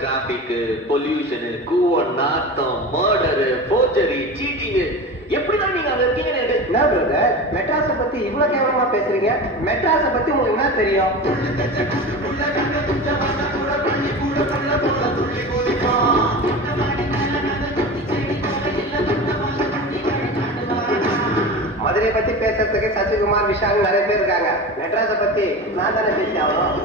Traffic, pollution, கூவ நாத்தம், murder, forgery, seating, எப்படிதான் நீங்க அங்க இருக்கீங்கன்னு எனக்கு என்ன பிரதர், மெட்ராஸை பத்தி இவ்வளவு கேவலமா பேசுறீங்க? மெட்ராஸை பத்தி உங்களுக்கு என்ன தெரியும்? மதுரை பத்தி பேசுறதுக்கு சசிகுமார், விஷால் நிறைய பேர் இருக்காங்க. மெட்ராஸை பத்தி நான் தானே பேசி ஆகணும்.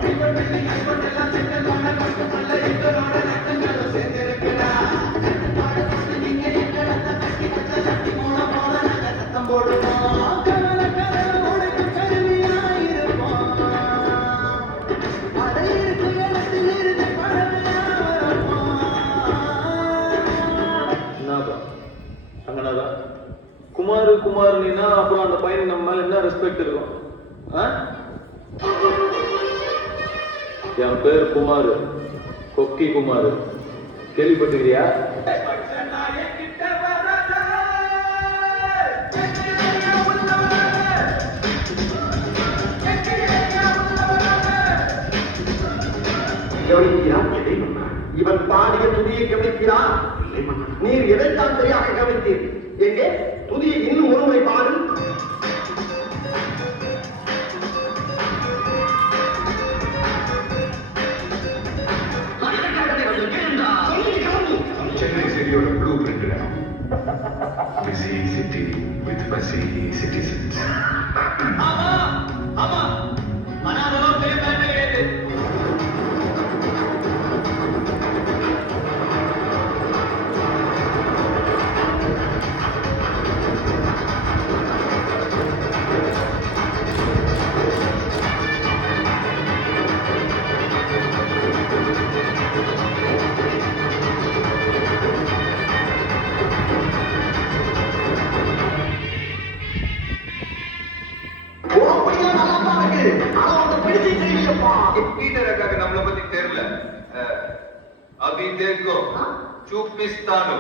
குமாரு குமாருனா அப்புறம் அந்த பையனுக்கு நம்ம மேல என்ன ரெஸ்பெக்ட் இருக்கும்? என் பேர் குமாரு, கொக்கி குமாரு, கேள்விப்பட்டுக்கிறியா? இவன் பாடிய துதியை கவனிக்கிறான். நீர் எதைத்தான் சரியாக கவனித்தீர்? எங்கே துதியை இன்னும் ஒருமுறை பாடு. சென்னை சிட்டியோட blue print busy city with பசி சிட்டிசன்ஸ். ஆமா ஆமா, ஆனா அதெல்லாம் பெரிய மேட்டர் கிடையாது. நம்மளை பத்தி தெரியல. அபி தேக்கோ చూపిస్తాను.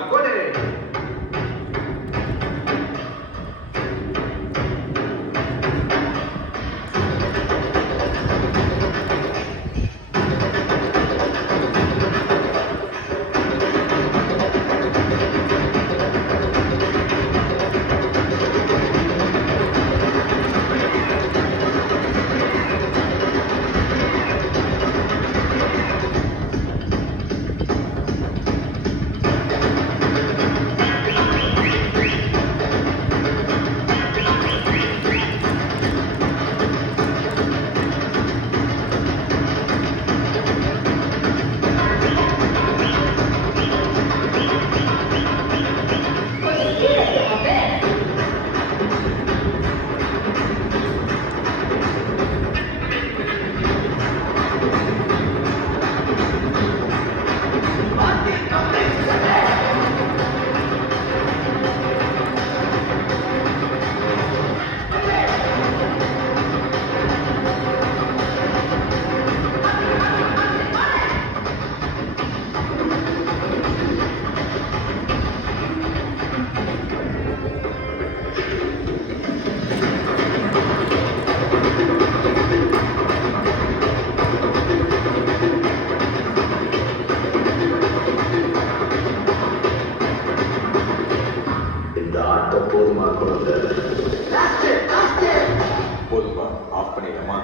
போதுமா? ஆஃப் பண்ணிடலாமா?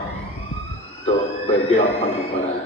எப்படி ஆஃப் பண்ண போறேன்?